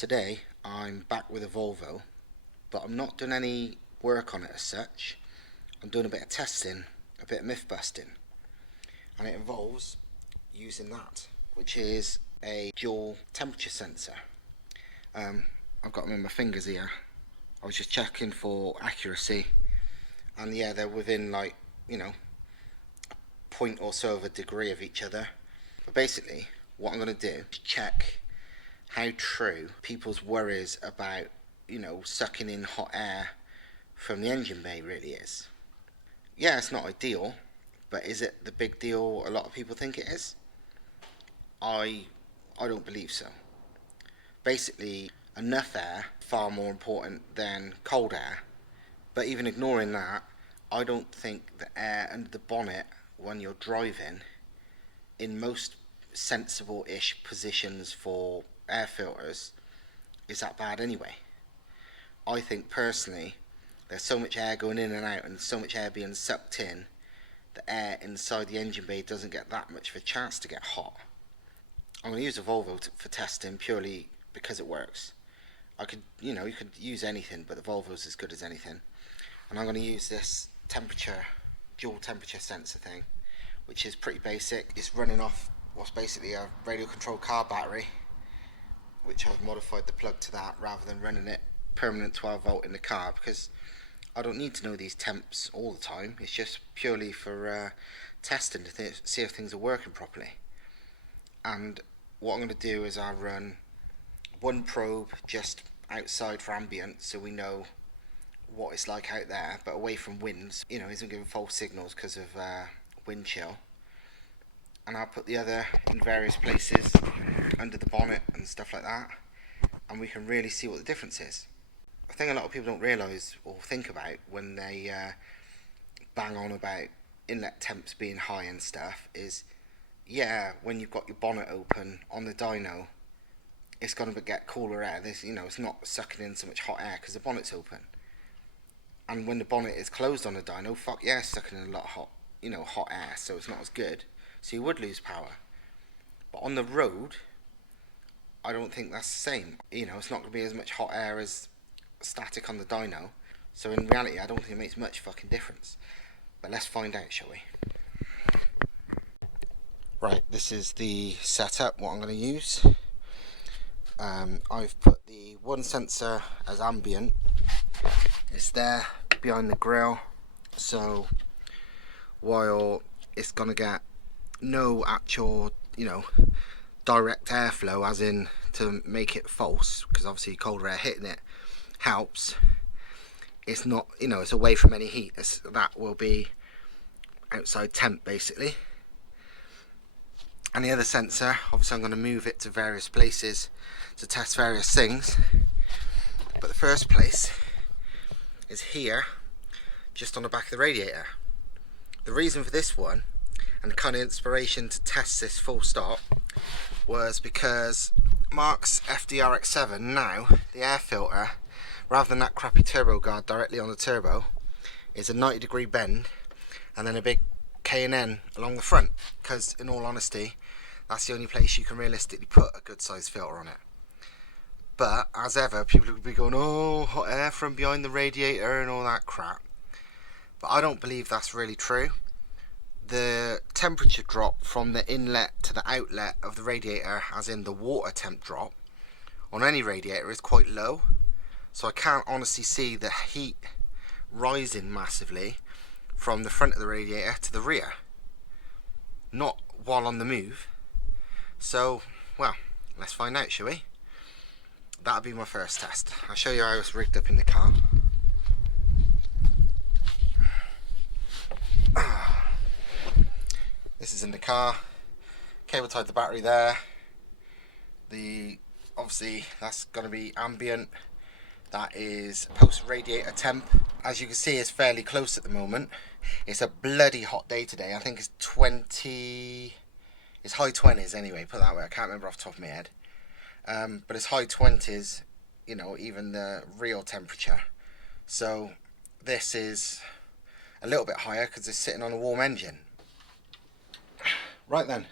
Today I'm back with a Volvo, but I'm not doing any work on it as such. I'm doing a bit of testing, a bit of myth busting, and it involves using that, which is a dual temperature sensor. I've got them in my fingers here. I was just checking for accuracy, and yeah, they're within a point or so of a degree of each other. But basically what I'm going to do is check how true people's worries about, sucking in hot air from the engine bay really is. Yeah, it's not ideal, but is it the big deal a lot of people think it is? I don't believe so. Basically, enough air far more important than cold air, but even ignoring that, I don't think the air under the bonnet when you're driving in most sensible-ish positions for air filters is that bad anyway. I think personally there's so much air going in and out and so much air being sucked in, the air inside the engine bay doesn't get that much of a chance to get hot. I'm going to use a Volvo for testing purely because it works. You could use anything, but the Volvo's as good as anything. And I'm going to use this dual temperature sensor thing, which is pretty basic. It's running off what's basically a radio controlled car battery, which I've modified the plug to that rather than running it permanent 12 volt in the car, because I don't need to know these temps all the time. It's just purely for testing to see if things are working properly. And what I'm going to do is I'll run one probe just outside for ambient, so we know what it's like out there, but away from winds, isn't giving false signals because of wind chill. And I'll put the other in various places under the bonnet and stuff like that, and we can really see what the difference is. I think a lot of people don't realise or think about when they bang on about inlet temps being high and stuff is, yeah, when you've got your bonnet open on the dyno, it's going to get cooler air. It's not sucking in so much hot air because the bonnet's open. And when the bonnet is closed on the dyno, fuck yeah, it's sucking in a lot of hot air, so it's not as good. So you would lose power. But on the road, I don't think that's the same. It's not going to be as much hot air as static on the dyno. So in reality, I don't think it makes much fucking difference. But let's find out, shall we? Right, this is the setup, what I'm going to use. I've put the one sensor as ambient. It's there behind the grille, so while it's going to get no actual, direct airflow, as in to make it false, because obviously cold air hitting it helps, it's not, it's away from any heat. That will be outside temp basically. And the other sensor, obviously I'm going to move it to various places to test various things, but the first place is here, just on the back of the radiator. The reason for this one, and the kind of inspiration to test this full stop, was because Mark's FDRX7 now, the air filter, rather than that crappy turbo guard directly on the turbo, is a 90-degree bend and then a big K&N along the front, because in all honesty that's the only place you can realistically put a good sized filter on it. But as ever, people would be going, oh, hot air from behind the radiator and all that crap, but I don't believe that's really true. The temperature drop from the inlet to the outlet of the radiator, as in the water temp drop on any radiator, is quite low, so I can't honestly see the heat rising massively from the front of the radiator to the rear, not while on the move. So, well, let's find out, shall we? That'll be my first test. I'll show you how it's rigged up in the car. This is in the car. Cable tied the battery there. Obviously that's going to be ambient. That is post radiator temp. As you can see, it's fairly close at the moment. It's a bloody hot day today. I think it's 20. It's high 20s anyway, put it that way. I can't remember off the top of my head. But it's high 20s, even the real temperature. So this is a little bit higher because it's sitting on a warm engine. Right then,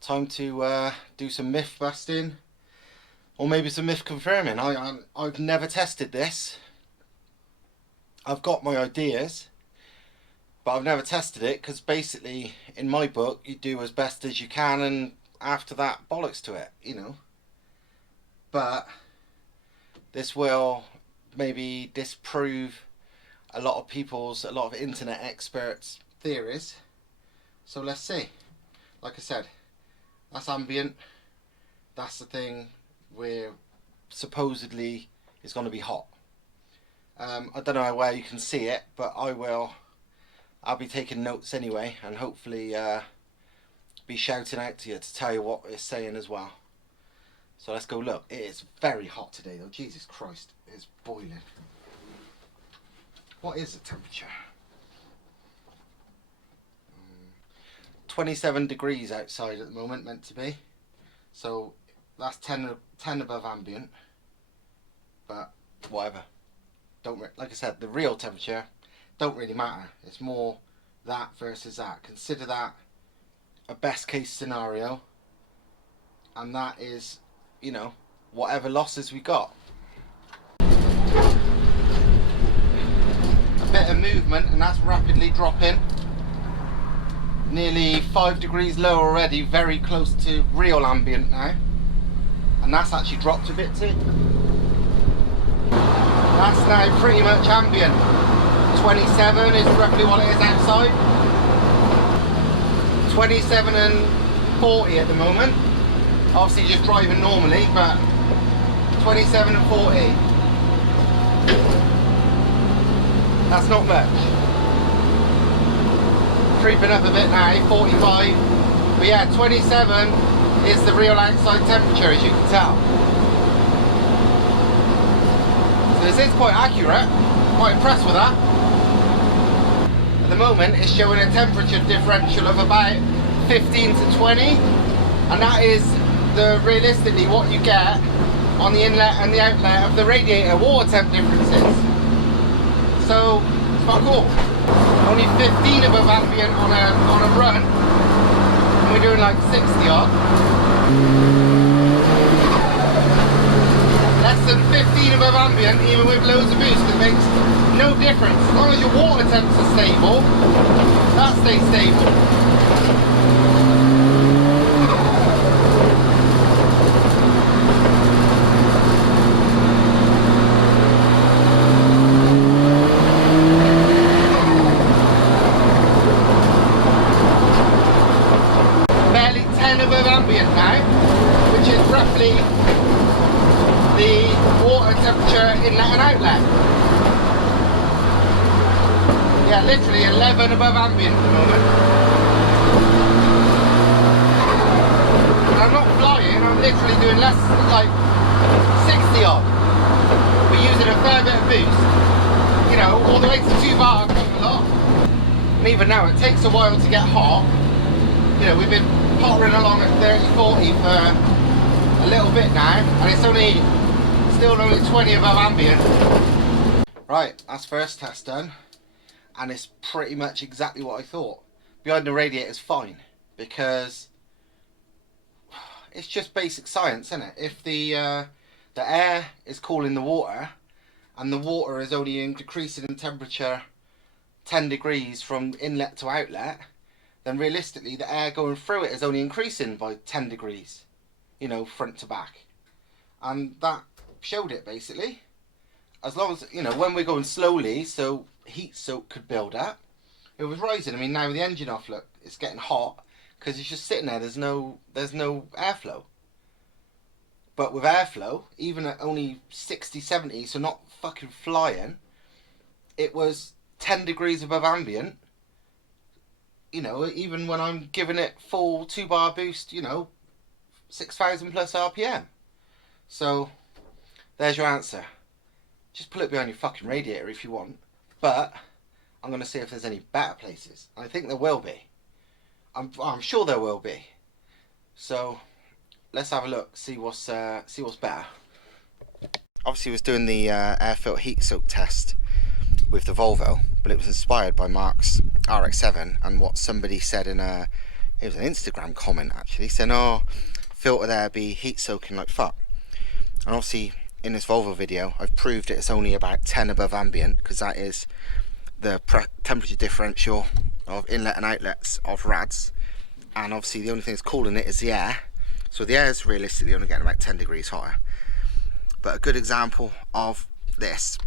time to do some myth busting. Or maybe it's a myth confirming. I've never tested this. I've got my ideas, but I've never tested it, because basically in my book you do as best as you can, and after that, bollocks to it, you know. But this will maybe disprove a lot of internet experts' theories. So let's see. Like I said, that's ambient. That's the thing where supposedly it's going to be hot. I don't know where you can see it, but I'll be taking notes anyway, and hopefully be shouting out to you to tell you what it's saying as well. So let's go look. It is very hot today though. Jesus Christ, it's boiling. What is the temperature? 27 degrees outside at the moment, meant to be. So that's 10 above ambient. But whatever. Like I said, the real temperature don't really matter. It's more that versus that. Consider that a best case scenario, and that is, you know, whatever losses we got. A bit of movement, and that's rapidly dropping. Nearly 5 degrees lower already, very close to real ambient now. And that's actually dropped a bit too. That's now pretty much ambient. 27 is roughly what it is outside. 27 and 40 at the moment. Obviously just driving normally, but 27 and 40. That's not much. Creeping up a bit now, 45. But yeah, 27 is the real outside temperature, as you can tell. So this is quite accurate. Quite impressed with that. At the moment it's showing a temperature differential of about 15 to 20, and that is realistically what you get on the inlet and the outlet of the radiator water temp differences. So it's quite cool. Only 15 above ambient on a run, and we're doing like 60 odd. Less than 15 above ambient, even with loads of boost, it makes no difference. As long as your water temps are stable, that stays stable. Barely 10 above ambient now, which is roughly the water temperature inlet and outlet. Yeah, literally 11 above ambient at the moment. And I'm not flying, I'm literally doing less, like 60 odd. We're using a fair bit of boost. You know, all the way to 2 bar a lot. And even now, it takes a while to get hot. You know, we've been pottering along at 30, 40 for a little bit now, and it's still only 20 above ambient. Right, that's first test done, and it's pretty much exactly what I thought. Behind the radiator is fine, because it's just basic science, isn't it? If the air is cooling the water, and the water is only decreasing in temperature 10 degrees from inlet to outlet, then realistically the air going through it is only increasing by 10 degrees, you know, front to back. And that showed it basically. As long as, you know, when we're going slowly, so heat soak could build up, it was rising. I mean, now with the engine off, look, it's getting hot because it's just sitting there. There's no airflow. But with airflow, even at only 60, 70, so not fucking flying, it was 10 degrees above ambient. You know, even when I'm giving it full 2 bar boost, you know, 6,000 plus RPM. So there's your answer. Just pull it behind your fucking radiator if you want. But I'm going to see if there's any better places. I think there will be. I'm sure there will be. So let's have a look, see what's better. Obviously, was doing the Airfield heat soak test with the Volvo, but it was inspired by Mark's RX-7 and what somebody said in it was an Instagram comment actually, saying, "Oh, filter there be heat soaking like fuck." And obviously in this Volvo video I've proved it's only about 10 above ambient, because that is the temperature differential of inlet and outlets of rads, and obviously the only thing that's cooling it is the air, so the air is realistically only getting about 10 degrees hotter. But a good example of this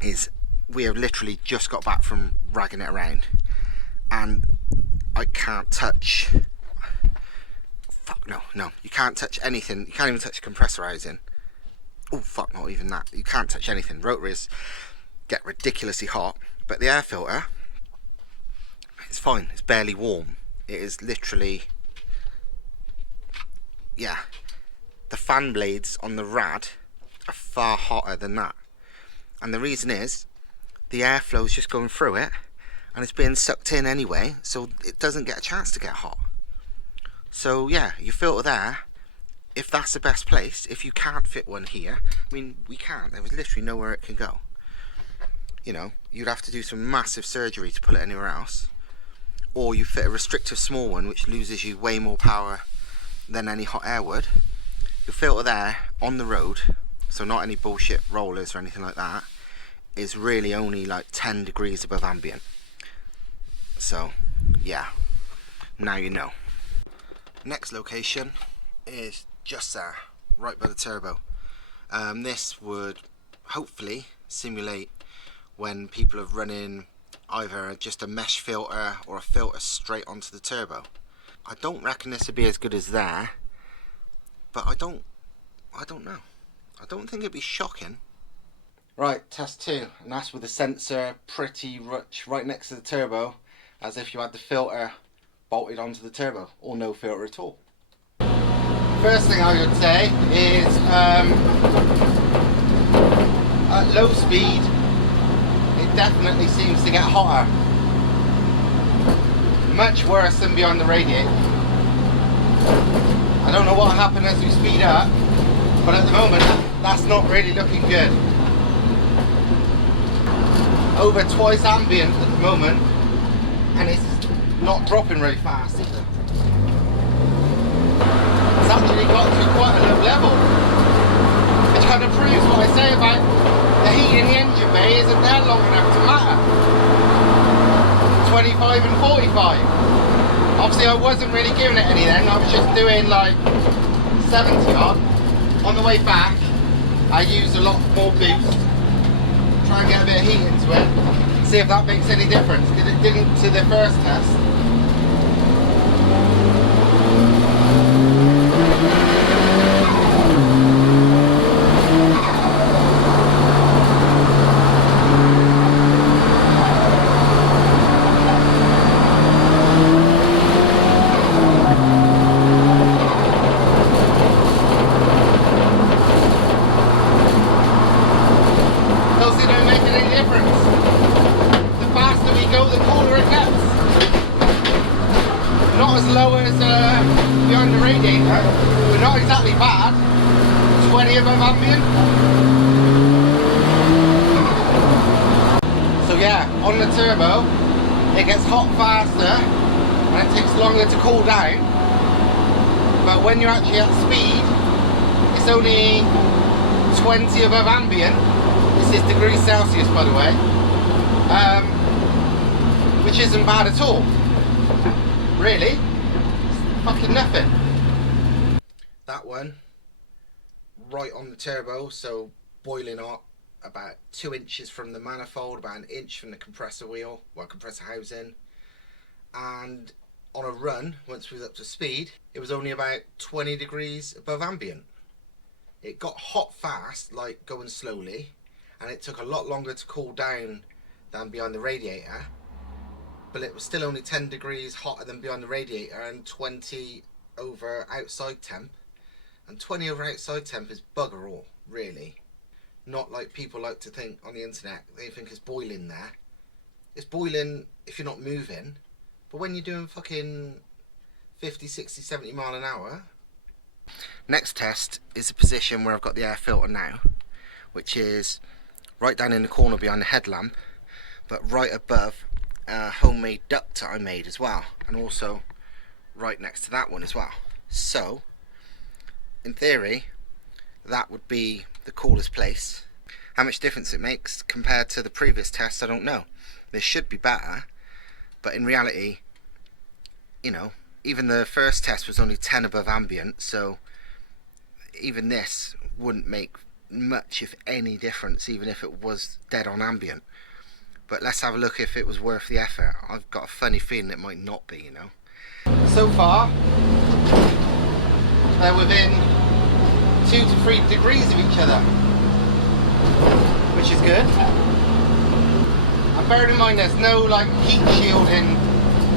is we have literally just got back from ragging it around, and I can't touch, fuck no, you can't touch anything, you can't even touch compressor housing. Oh fuck, not even that, you can't touch anything. Rotaries get ridiculously hot, but the air filter, it's fine, it's barely warm. It is literally, yeah, the fan blades on the rad are far hotter than that, and the reason is the airflow is just going through it and it's being sucked in anyway, so it doesn't get a chance to get hot. So yeah, your filter there, if that's the best place, if you can't fit one here, I mean we can't, there was literally nowhere it can go. You know, you'd have to do some massive surgery to put it anywhere else, or you fit a restrictive small one which loses you way more power than any hot air would. Your filter there on the road, so not any bullshit rollers or anything like that, is really only like 10 degrees above ambient. So yeah, now you know. Next location is just there, right by the turbo. This would hopefully simulate when people are running either just a mesh filter or a filter straight onto the turbo. I don't reckon this would be as good as there, but I don't know. I don't think it'd be shocking. Right, test 2, and that's with the sensor pretty much right next to the turbo, as if you had the filter bolted onto the turbo, or no filter at all. First thing I would say is at low speed it definitely seems to get hotter. Much worse than behind the radiator. I don't know what happened as we speed up, but at the moment that's not really looking good. Over twice ambient at the moment, and it's not dropping really fast either. It's actually got to quite a low level, which kind of proves what I say about the heat in the engine bay isn't there long enough to matter. 25 and 45. Obviously I wasn't really giving it any then, I was just doing like 70 odd. On the way back I used a lot more boost, try and get a bit of heat into it, see if that makes any difference, because it didn't to the first test. Low as behind the radiator, but not exactly bad. 20 above ambient. So yeah, on the turbo it gets hot faster and it takes longer to cool down, but when you're actually at speed it's only 20 above ambient. This is degrees Celsius, by the way, which isn't bad at all, really. Fucking nothing. That one right on the turbo, so boiling hot, about 2 inches from the manifold, about an inch from the compressor wheel, well, compressor housing, and on a run, once we was up to speed, it was only about 20 degrees above ambient. It got hot fast, like going slowly, and it took a lot longer to cool down than behind the radiator, but it was still only 10 degrees hotter than behind the radiator and 20 over outside temp. And 20 over outside temp is bugger all, really. Not like people like to think on the internet. They think it's boiling there. It's boiling if you're not moving, but when you're doing fucking 50, 60, 70 mile an hour. Next test is a position where I've got the air filter now, which is right down in the corner behind the headlamp, but right above a homemade duct that I made as well, and also right next to that one as well. So in theory that would be the coolest place. How much difference it makes compared to the previous test, I don't know. This should be better, but in reality, you know, even the first test was only 10 above ambient, so even this wouldn't make much, if any, difference, even if it was dead on ambient. But let's have a look if it was worth the effort. I've got a funny feeling it might not be, you know. So far, they're within 2 to 3 degrees of each other, which is good. And bearing in mind there's no like heat shielding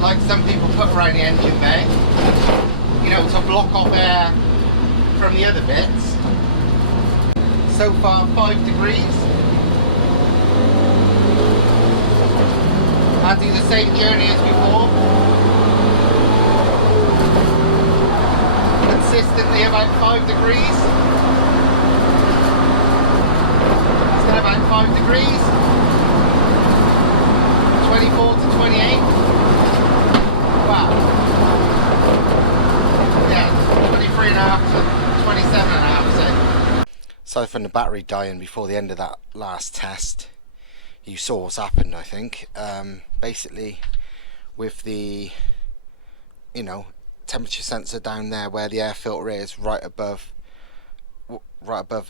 like some people put around the engine bay, you know, to block off air from the other bits. So far 5 degrees. I'll do the same journey as before. Consistently about 5 degrees. Still about 5 degrees. 24 to 28. Wow. Yeah, 23.5 to 27.5. Aside from the battery dying before the end of that last test, you saw what's happened, I think. Basically, with the, you know, temperature sensor down there where the air filter is, right above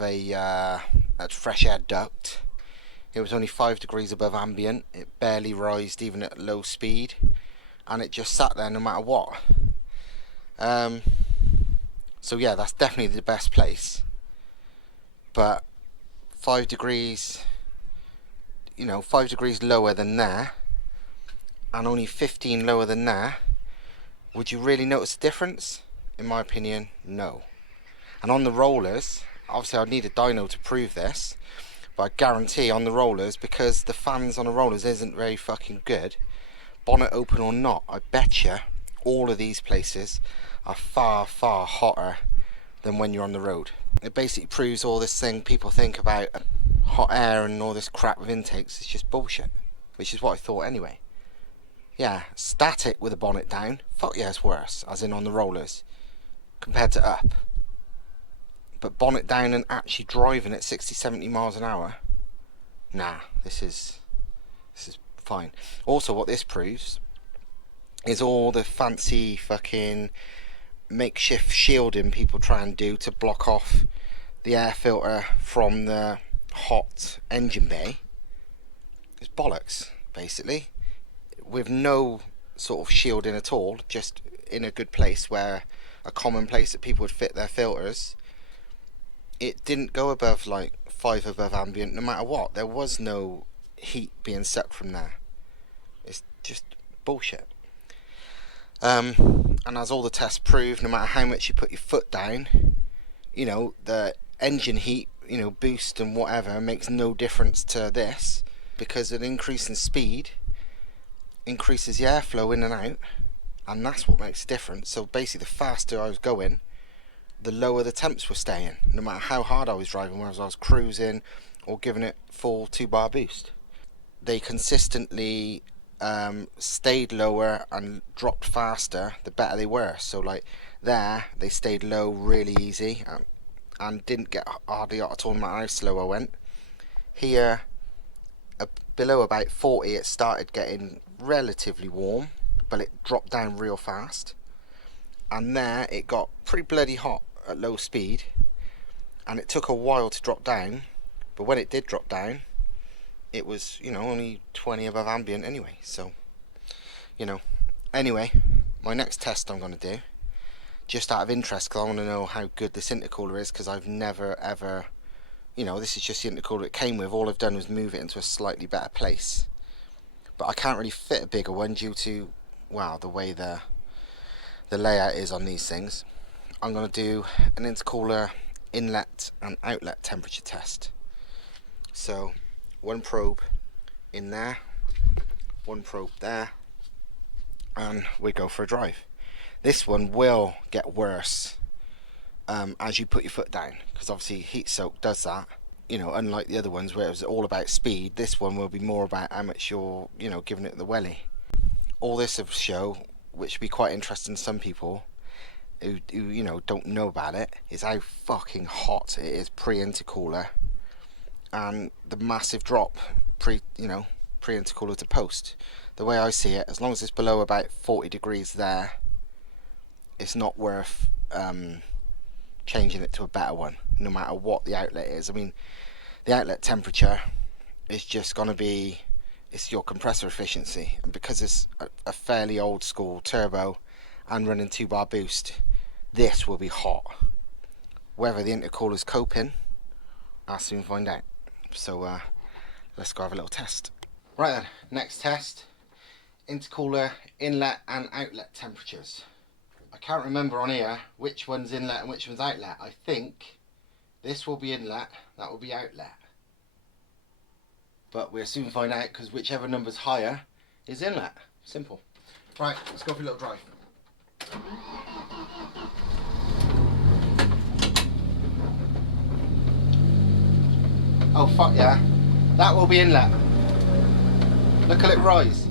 a fresh air duct, it was only 5 degrees above ambient. It barely rised even at low speed, and it just sat there no matter what. So yeah, that's definitely the best place. But 5 degrees, you know, 5 degrees lower than there, and only 15 lower than there, would you really notice a difference? In my opinion, no. And on the rollers, obviously I'd need a dyno to prove this, but I guarantee on the rollers, because the fans on the rollers isn't very fucking good, bonnet open or not, I betcha all of these places are far, far hotter than when you're on the road. It basically proves all this thing people think about hot air and all this crap with intakes is just bullshit, which is what I thought anyway. Yeah, static with a bonnet down, fuck yeah, it's worse, as in on the rollers, compared to up. But bonnet down and actually driving at 60-70 miles an hour, nah, this is fine. Also, what this proves is all the fancy fucking makeshift shielding people try and do to block off the air filter from the hot engine bay is bollocks, basically, with no sort of shielding at all, just in a good place, where a common place that people would fit their filters. It didn't go above like 5 above ambient no matter what. There was no heat being sucked from there. It's just bullshit. And as all the tests prove, no matter how much you put your foot down, you know, the engine heat, you know, boost and whatever makes no difference to this, because an increase in speed increases the airflow in and out, and that's what makes a difference. So basically, the faster I was going, the lower the temps were staying, no matter how hard I was driving, whether I was cruising or giving it full 2-bar boost. They consistently stayed lower and dropped faster the better they were. So like there, they stayed low really easy and didn't get hardly at all no matter how slow I went. Here, below about 40, it started getting relatively warm, but it dropped down real fast. And there, it got pretty bloody hot at low speed, and it took a while to drop down, but when it did drop down, it was, you know, only 20 above ambient anyway. So, you know, anyway, my next test I'm going to do, just out of interest, because I want to know how good this intercooler is, because I've never ever, you know, this is just the intercooler it came with. All I've done was move it into a slightly better place, but I can't really fit a bigger one due to, well, the way the layout is on these things. I'm going to do an intercooler inlet and outlet temperature test. So one probe in there, one probe there, and we go for a drive. This one will get worse as you put your foot down, because obviously heat soak does that. You know, unlike the other ones where it was all about speed, this one will be more about how much you're, you know, giving it the welly. All this will show, which will be quite interesting to some people, who you know don't know about it is how fucking hot it is pre-intercooler, and the massive drop pre-intercooler to post. The way I see it, as long as it's below about 40 degrees there, it's not worth changing it to a better one, no matter what the outlet is. I mean, the outlet temperature is just going to be, it's your compressor efficiency, and because it's a fairly old school turbo and running 2-bar boost, this will be hot. Whether the intercooler's coping, I'll soon find out. So let's go have a little test. Right then, next test, intercooler inlet and outlet temperatures. I can't remember on here which one's inlet and which one's outlet. I think this will be inlet, that will be outlet. But we'll soon find out, because whichever number's higher is inlet. Simple. Right, let's go for a little drive. Oh fuck yeah, that will be inlet. Look at it rise.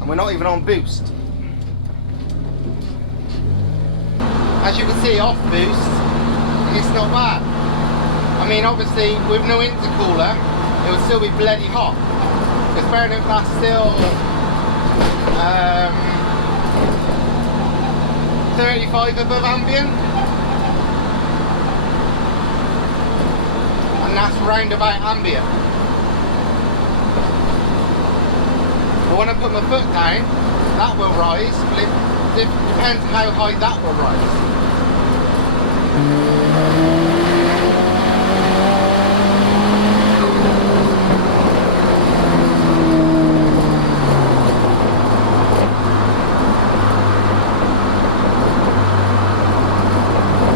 And we're not even on boost. As you can see, off boost, it's not bad. I mean, obviously, with no intercooler, it will still be bloody hot. Because bearing in mind, that's still 35 above ambient. And that's round about ambient. But when I put my foot down, that will rise, but it depends how high that will rise.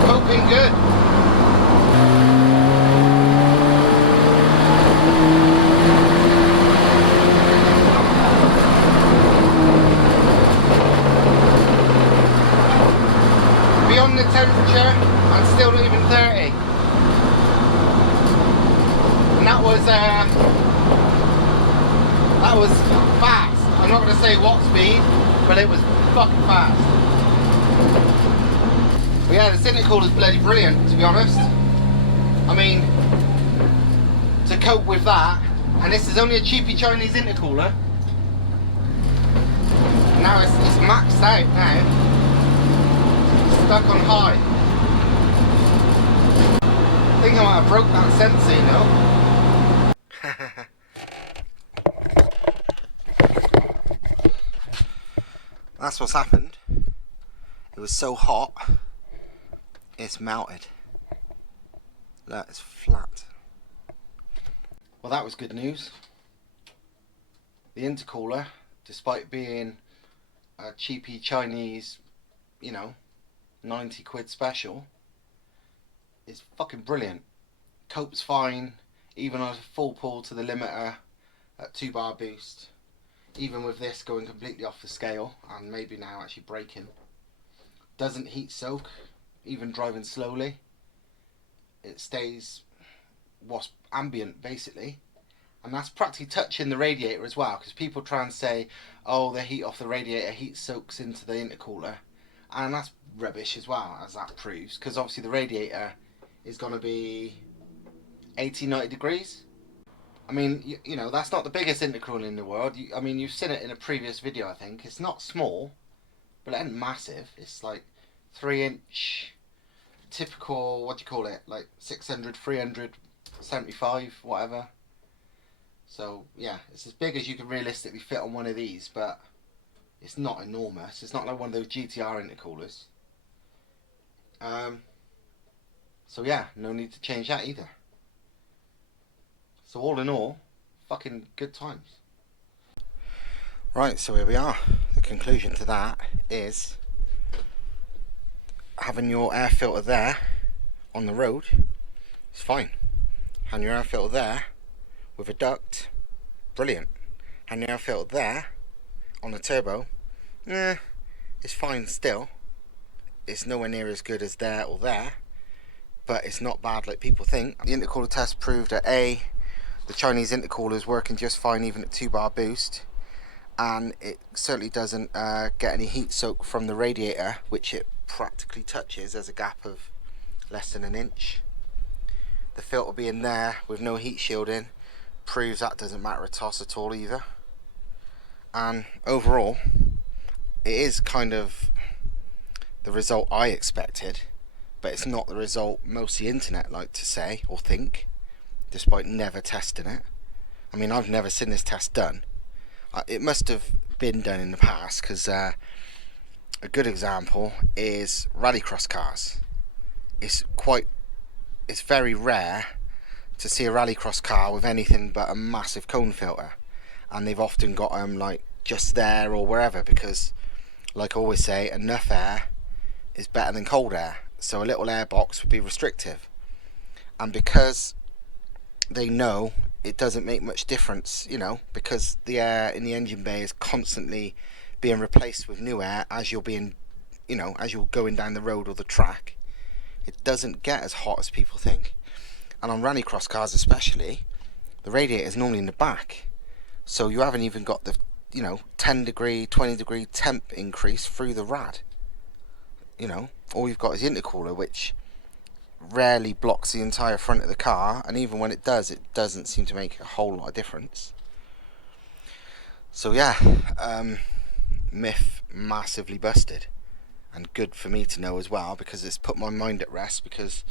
Coping good. Beyond the temperature, I'm still not even 30. And that was fast. I'm not going to say what speed, but it was fucking fast. But yeah, the intercooler's bloody brilliant, to be honest. I mean, to cope with that, and this is only a cheapy Chinese intercooler. Now it's maxed out now. Stuck on high. I think I might have broke that sensor, you know. That's what's happened. It was so hot, it's melted. Look, it's flat. Well, that was good news. The intercooler, despite being a cheapy Chinese, you know, 90 quid special, is fucking brilliant. Copes fine, even on a full pull to the limiter at 2-bar boost. Even with this going completely off the scale, and maybe now actually braking. Doesn't heat soak, even driving slowly. It stays what's ambient basically. And that's practically touching the radiator as well, because people try and say, oh, the heat off the radiator heat soaks into the intercooler. And that's rubbish as well, as that proves, because obviously the radiator is going to be 80-90 degrees. I mean, you know, that's not the biggest intercooler in the world. I mean, you've seen it in a previous video, I think. It's not small, but it ain't massive. It's like 3-inch, typical, what do you call it, like 600, 300, 75, whatever. So, yeah, it's as big as you can realistically fit on one of these, but it's not enormous. It's not like one of those GTR intercoolers. So yeah, no need to change that either. So all in all, fucking good times. Right, so here we are. The conclusion to that is having your air filter there on the road is fine. And your air filter there with a duct, brilliant. And your air filter there on the turbo, it's fine still. It's nowhere near as good as there or there, but it's not bad like people think. The intercooler test proved that A, the Chinese intercooler is working just fine even at 2-bar boost, and it certainly doesn't get any heat soak from the radiator, which it practically touches. There's a gap of less than an inch. The filter being there with no heat shielding proves that doesn't matter a toss at all either. And overall, it is kind of the result I expected, but it's not the result most of the internet like to say or think, despite never testing it. I mean, I've never seen this test done. It must have been done in the past, because a good example is rallycross cars. It's very rare to see a rallycross car with anything but a massive cone filter, and they've often got them like just there or wherever, because like I always say, enough air is better than cold air, so a little air box would be restrictive. And because they know it doesn't make much difference, you know, because the air in the engine bay is constantly being replaced with new air as you're being, you know, as you're going down the road or the track, it doesn't get as hot as people think. And on rallycross cars especially, the radiator is normally in the back, so you haven't even got the, you know, 10 degree, 20 degree temp increase through the rad. You know, all you've got is the intercooler, which rarely blocks the entire front of the car, and even when it does, it doesn't seem to make a whole lot of difference. So yeah, myth massively busted, and good for me to know as well, because it's put my mind at rest. Because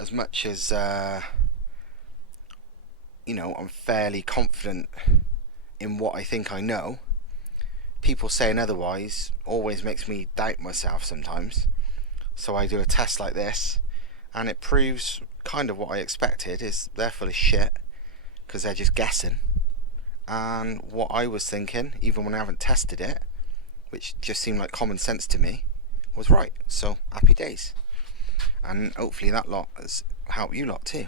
as much as you know, I'm fairly confident in what I think I know, people saying otherwise always makes me doubt myself sometimes. So I do a test like this, and it proves kind of what I expected, is they're full of shit, because they're just guessing. And what I was thinking, even when I haven't tested it, which just seemed like common sense to me, was right. So happy days. And hopefully that lot has helped you lot too.